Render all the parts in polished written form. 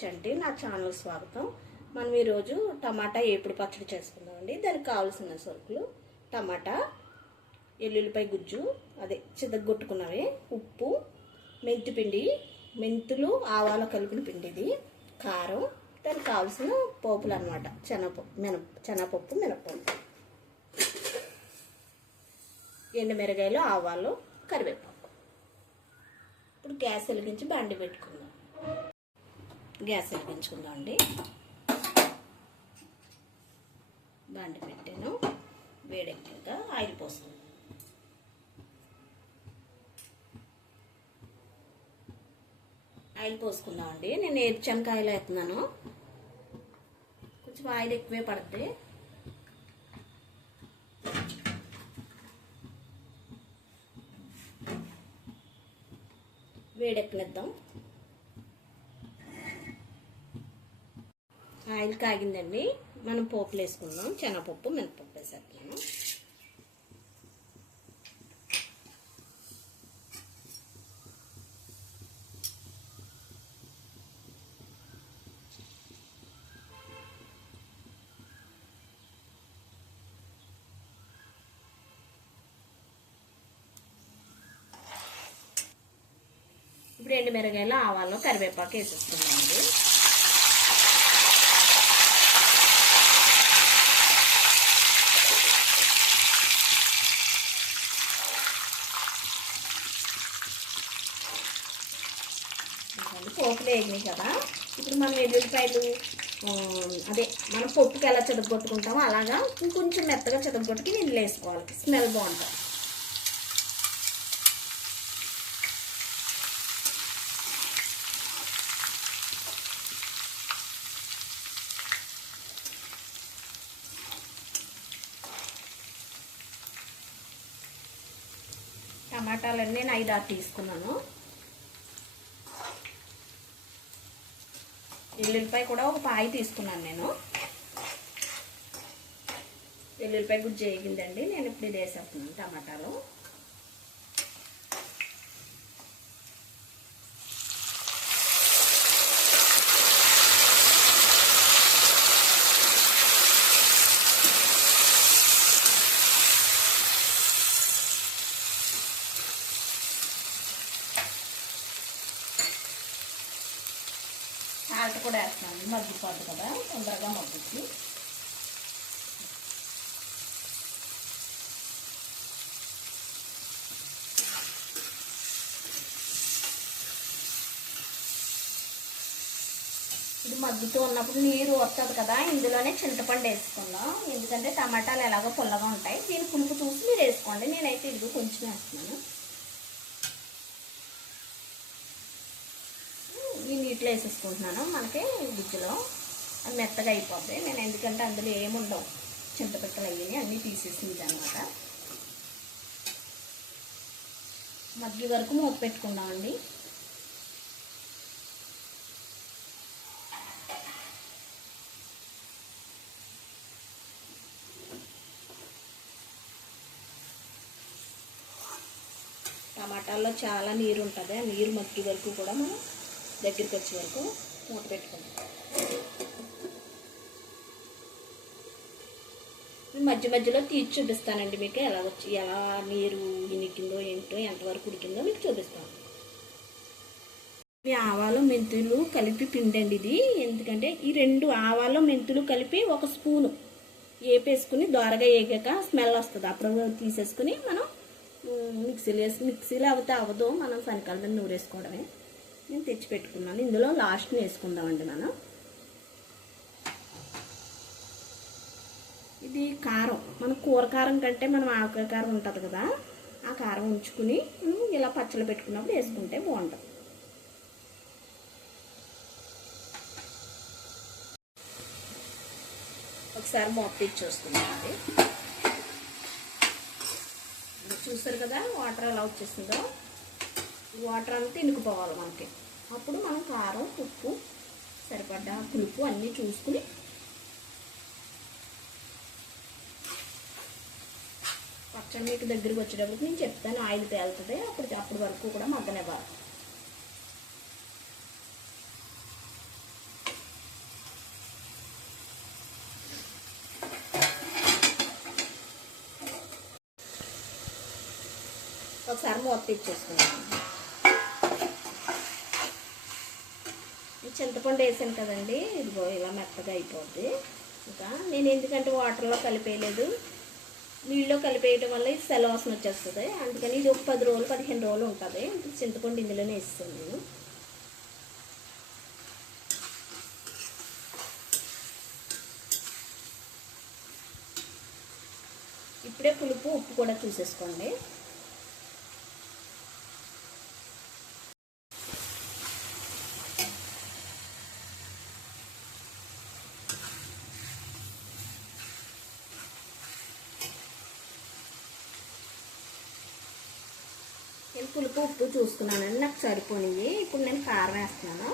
H అండి, నా channel స్వాగతం. మనం ఈరోజు టమాటా ఏపుడు పచ్చడి చేసుకుందామండి. దానికి కావాల్సిన సరుకులు టమాటా, ఎల్లుల్లిపాయ గుజ్జు, అదే చితగొట్టుకున్నవి, ఉప్పు, మెంతి పిండి, మెంతులు ఆవాల కలిపిన పిండిది, కారం, దానికి కావాల్సిన పోపులు అనమాట. శనగపప్పు, మినపప్పు, ఎండుమిరగాయలు, ఆవాలు, కరివేపాకు. ఇప్పుడు గ్యాస్ వెలిగించి బండి పెట్టుకుందాం. గ్యాస్ వెలిగించుకుందాం అండి. బండి పెట్టాను, వేడెక్కాక ఆయిల్ పోసుకుందాం. ఆయిల్ పోసుకుందాం అండి. నేను ఏరుశనకాయలు వేస్తున్నాను, కొంచెం ఆయిల్ ఎక్కువే పడుతుంది. వేడెక్కనిద్దాం. ఆయిల్ కాగిందండి, మనం పోపులు వేసుకుందాం. శనగపప్పు, మినపప్పు వేసేస్తున్నాను. ఇప్పుడు ఎండుమిరగాయలు, ఆవాలు, కరివేపాకు వేసేస్తున్నామండి. పోపులు వేగినాయి కదా, ఇప్పుడు మనం ఎల్లుల్లిపాయలు అదే మనం పప్పుకి ఎలా చితగొట్టుకుంటామో అలాగా ఇంకొంచెం మెత్తగా చితగొట్టుకి నీళ్ళు వేసుకోవాలి, స్మెల్ బాగుంటుంది. టమాటాలన్నీ నేను 5-6 తీసుకున్నాను. ఎల్లుల్లిపాయ కూడా ఒక పాయ తీసుకున్నాను నేను. ఎల్లుల్లిపాయ గుజ్జు వేగిందండి, నేను ఇప్పుడు ఇది వేసేస్తున్నాను. టమాటాలు సాల్ట్ కూడా వేస్తున్నాను, మగ్గిపోద్ది కదా, తొందరగా మగ్గుద్ది. ఇది మగ్గుతూ ఉన్నప్పుడు నీరు వస్తుంది కదా, ఇందులోనే చింతపండు వేసుకుందాం. ఎందుకంటే టమాటాలు ఎలాగో పుల్లగా ఉంటాయి, దీని పులుపు చూసి మీరు వేసుకోండి. నేనైతే ఇది కొంచెం వేస్తున్నాను. ఈ నీటిలో వేసేసుకుంటున్నాను. మనకి గుజ్జులో అది మెత్తగా అయిపోద్ది. నేను ఎందుకంటే అందులో ఏముండవు, చింతపిక్కలు అయ్యి అన్నీ తీసేసింది అనమాట. మగ్గి వరకు మూత పెట్టుకుందామండి. టమాటాల్లో చాలా నీరు ఉంటుంది, ఆ నీరు మగ్గి వరకు కూడా మనం దగ్గరికి వచ్చే వరకు మూత పెట్టుకుంటాం. మధ్య మధ్యలో తీసి చూపిస్తానండి మీకు ఎలా నీరు ఇనికిందో ఏంటో, ఎంతవరకు ఉడికిందో మీకు చూపిస్తాను. ఈ ఆవాలు మెంతులు కలిపి పిండండి ఇది. ఎందుకంటే ఈ 2 ఆవాలు మెంతులు కలిపి 1 స్పూను వేపేసుకుని దోరగా వేగాక స్మెల్ వస్తుంది, అప్పుడు తీసేసుకుని మనం మిక్సీలో అవ్వదు, మనం శనకాల మీద నూరేసుకోవడమే. నేను తెచ్చి పెట్టుకున్నాను. ఇందులో లాస్ట్ని వేసుకుందామండి మనం. ఇది కారం, మన కూర కారం కంటే మనం ఆవకాయ కారం ఉంటుంది కదా, ఆ కారం ఉంచుకుని ఇలా పచ్చళ్ళు పెట్టుకున్నప్పుడు వేసుకుంటే బాగుంటుంది. ఒకసారి మూత తీసి చూసుకుందామండి. చూసారు కదా వాటర్ ఎలా వచ్చేసిందో, వాటర్ అంతా ఇనుకుపోవాలి మనకి. అప్పుడు మనం కారం, ఉప్పు, సరిపడ్డ పులుపు అన్నీ చూసుకుని పచ్చడి మీకు దగ్గరికి వచ్చేటప్పుడు నేను చెప్తాను, ఆయిల్ తేలుతుంది, అప్పుడు వరకు కూడా మగ్గనివ్వాలి. ఒకసారి మూత తెచ్చేసుకున్నాను. చింతపండు వేసాను కదండి, ఇదిగో ఇలా మెత్తగా అయిపోద్ది. ఇంకా నేను ఎందుకంటే వాటర్లో కలిపేయలేదు, నీళ్ళలో కలిపేయటం వల్ల ఇది సెలవాసన వచ్చేస్తుంది. అందుకని ఇది ఒక 10 రోజులు 15 రోజులు ఉంటుంది. చింతపండు ఇందులోనే వేస్తాను నేను. ఇప్పుడే పులుపు ఉప్పు కూడా చూసేసుకోండి. నేను పులుపు ఉప్పు చూసుకున్నానండి, నాకు సరిపోయింది. ఇప్పుడు నేను కారం వేస్తున్నాను.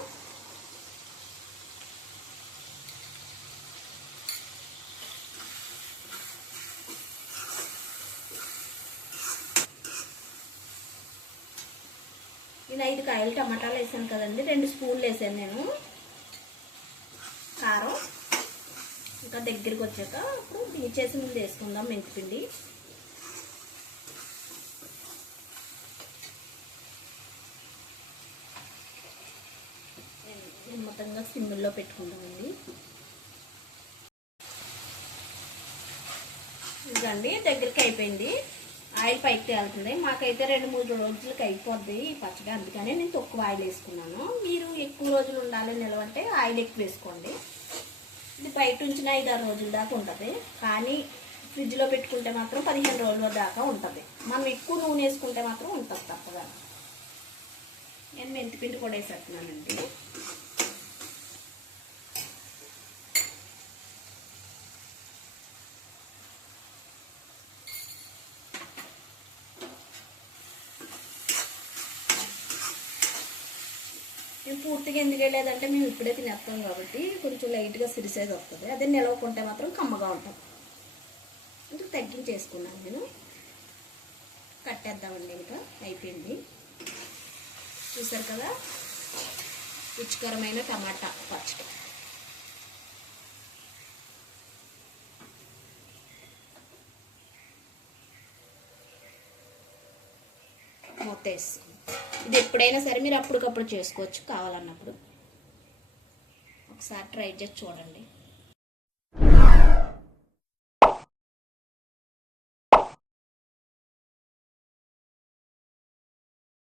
నేను 5 కాయలు టమాటాలు వేసాను కదండి, 2 స్పూన్లు వేసాను నేను కారం. ఇంకా దగ్గరికి వచ్చాక ఇప్పుడు దించేసి ముందు వేసుకుందాం మెంతిపిండి. మొత్తంగా సిమ్ముల్లో పెట్టుకుందామండి. ఇదండి దగ్గరికి అయిపోయింది, ఆయిల్ పైకి తేలుతుంది. మాకైతే 2-3 రోజులకి అయిపోద్ది ఈ పచ్చడి, అందుకనే నేను తక్కువ ఆయిల్ వేసుకున్నాను. మీరు ఎక్కువ రోజులు ఉండాలి నిలవంటే ఆయిల్ ఎక్కువ వేసుకోండి. ఇది బయట ఉంచిన 5-6 రోజుల దాకా ఉంటుంది, కానీ ఫ్రిడ్జ్లో పెట్టుకుంటే మాత్రం 15 రోజుల దాకా ఉంటుంది. మనం ఎక్కువ నూనె వేసుకుంటే మాత్రం ఉంటుంది తప్పగా. నేను మెంతిపిండి కూడా వేసేస్తున్నానండి. నేను పూర్తిగా ఎందుకు వెళ్ళేదంటే మేము ఇప్పుడే తినేస్తాం కాబట్టి కొంచెం లైట్గా సిరిసేది వస్తుంది. అదే నిలవకుంటే మాత్రం కమ్మగా ఉంటుంది. అందుకు తగ్గించేసుకున్నాను నేను. కట్టేద్దామండి, ఇంకా అయిపోయింది. చూసారు కదా, రుచికరమైన టమాటా పచ్చడి. మూత వేసుకుంటాం. ఇది ఎప్పుడైనా సరే మీరు అప్పటికప్పుడు చేసుకోవచ్చు కావాలన్నప్పుడు. ఒకసారి ట్రై చేసి చూడండి.